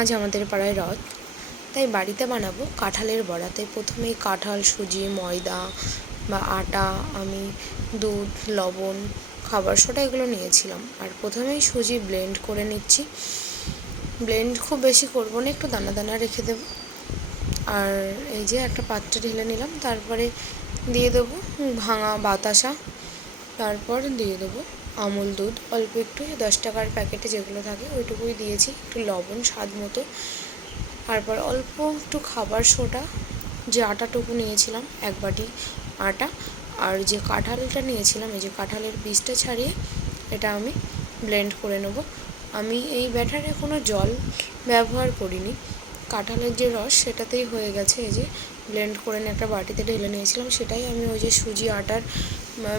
আজ আমাদের পাড়ায় রথ। তাই বাড়িতে বানাবো কাঁঠালের বড়া। তাই প্রথমেই কাঁঠাল, সুজি, ময়দা বা আটা, আমি দুধ, লবণ, খাবার সোটা এগুলো নিয়েছিলাম। আর প্রথমেই সুজি ব্লেন্ড করে নিচ্ছি। ব্লেন্ড খুব বেশি করব না, একটু দানা দানা রেখে দেবো। আর এই যে একটা পাত্রে ঢেলে নিলাম, তারপরে দিয়ে দেবো ভাঙা বাতাসা। তারপর দিয়ে দেবো আমুল দুধ, অল্প একটু দশ টাকার প্যাকেটে যেগুলো থাকে ওইটুকুই দিয়েছি, একটু লবণ, স্বাদ মতো। তারপর অল্প একটু খাবার সোটা যে আটাটুকু নিয়েছিলাম, এক বাটি আটা, আর যে কাঁঠালটা নিয়েছিলাম, এই যে কাঁঠালের বীজটা ছাড়িয়ে এটা আমি ব্লেন্ড করে নেব। আমি এই ব্যাটারে কোনো জল ব্যবহার করিনি কাঁঠালের যে রস, সেটাতেই হয়ে গেছে। এই যে ব্লেন্ড করে নিয়ে একটা বাটিতে ঢেলে নিয়েছিলাম, সেটাই আমি ওই যে সুজি, আটার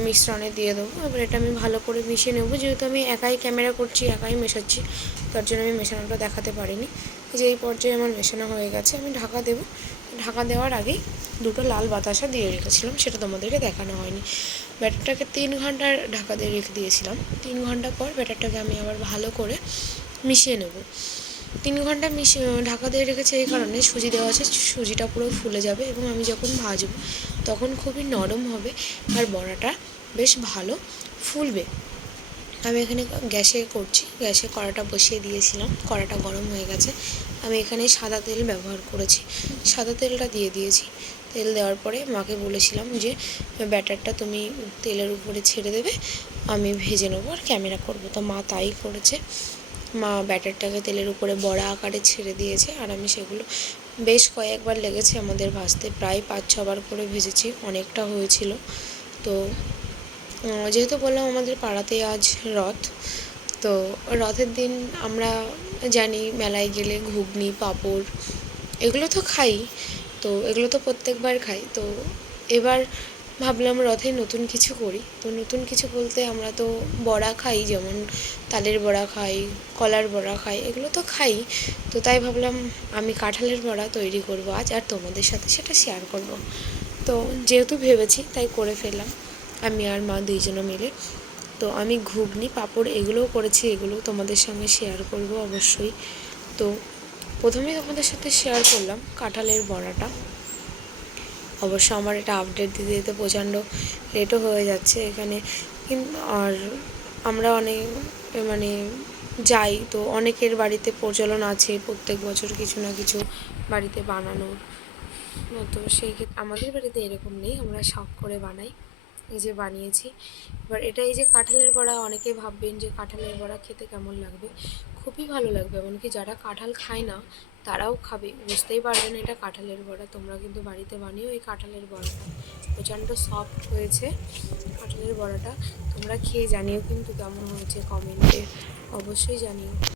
মিশ্রণে দিয়ে দেবো। এবার এটা আমি ভালো করে মিশিয়ে নেব। যেহেতু আমি একাই ক্যামেরা করছি, একাই মেশাচ্ছি, তার জন্য আমি মেশানোটা দেখাতে পারিনি। যে এই পর্যায়ে আমার মেশানো হয়ে গেছে। আমি ঢাকা দেবো। ঢাকা দেওয়ার আগেই দুটো লাল বাতাসা দিয়ে রেখেছিলাম, সেটা তোমাদেরকে দেখানো হয়নি। ব্যাটারটাকে তিন ঘণ্টার ঢাকা দিয়ে রেখে দিয়েছিলাম। তিন ঘণ্টা পর ব্যাটারটাকে আমি আবার ভালো করে মিশিয়ে নেব। তিন ঘণ্টা মিশিয়ে ঢাকা দিয়ে রেখেছি এই কারণে সুজি দেওয়া আছে, সুজিটা পুরো ফুলে যাবে এবং আমি যখন ভাজবো তখন খুবই নরম হবে আর বড়াটা বেশ ভালো ফুলবে। আমি এখানে গ্যাসে করছি, গ্যাসে কড়াটা বসিয়ে দিয়েছিলাম, কড়াটা গরম হয়ে গেছে। আমি এখানে সাদা তেল ব্যবহার করেছি, সাদা তেলটা দিয়ে দিয়েছি। তেল দেওয়ার পরে মাকে বলেছিলাম যে, ব্যাটারটা তুমি তেলের উপরে ছেড়ে দেবে, আমি ভেজে নেব আর ক্যামেরা করব। তো মা তাই করেছে। মা ব্যাটারটাকে তেলের উপরে বড়া আকারে ছেড়ে দিয়েছে আর আমি সেগুলো বেশ কয়েকবার লেগেছে আমাদের ভাজতে। প্রায় পাঁচ, ছবার করে ভেজেছি, অনেকটা হয়েছিল। তো যেহেতু বললাম আমাদের পাড়াতে আজ রথ, তো রথের দিন আমরা জানি মেলায় গেলে ঘুগনি, পাঁপড়, এগুলো তো খাই। তো এগুলো তো প্রত্যেকবার খাই। তো এবার ভাবলাম রথে নতুন কিছু করি। তো নতুন কিছু বলতে আমরা তো বড়া খাই, যেমন তালের বড়া খাই, কলার বড়া খাই, এগুলো তো খাই। তো তাই ভাবলাম আমি কাঁঠালের বড়া তৈরি করব আজ আর তোমাদের সাথে সেটা শেয়ার করব। তো যেহেতু ভেবেছি তাই করে ফেললাম, আমি আর মা দুইজনে মিলে। তো আমি ঘুগনি, পাঁপড় এগুলোও করেছি এগুলোও তোমাদের সঙ্গে শেয়ার করব অবশ্যই। তো প্রথমে তোমাদের সাথে শেয়ার করলাম কাঁঠালের বড়াটা। অবশ্য আমার এটা আপডেট দিতে দিতে প্রচণ্ড লেটও হয়ে যাচ্ছে এখানে। আর আমরা অনেক মানে যাই, তো অনেকের বাড়িতে প্রচলন আছে প্রত্যেক বছর কিছু না কিছু বাড়িতে বানানোর। তো সেই ক্ষেত্রে আমাদের বাড়িতে এরকম নেই, আমরা শখ করে বানাই, এই যে বানিয়েছি। এবার এটা এই যে কাঁঠালের বড়া, অনেকে ভাববেন যে কাঁঠালের বড়া খেতে কেমন লাগবে? খুবই ভালো লাগবে, এমনকি যারা কাঁঠাল খায় না তারাও খাবে। বুঝতেই পারবে না এটা কাঁঠালের বড়া। তোমরা কিন্তু বাড়িতে বানিও এই কাঁঠালের বড়াটা। প্রচণ্ড সফট হয়েছে কাঁঠালের বড়াটা। তোমরা খেয়ে জানিও কিন্তু কেমন হয়েছে। কমেন্টে অবশ্যই জানিও।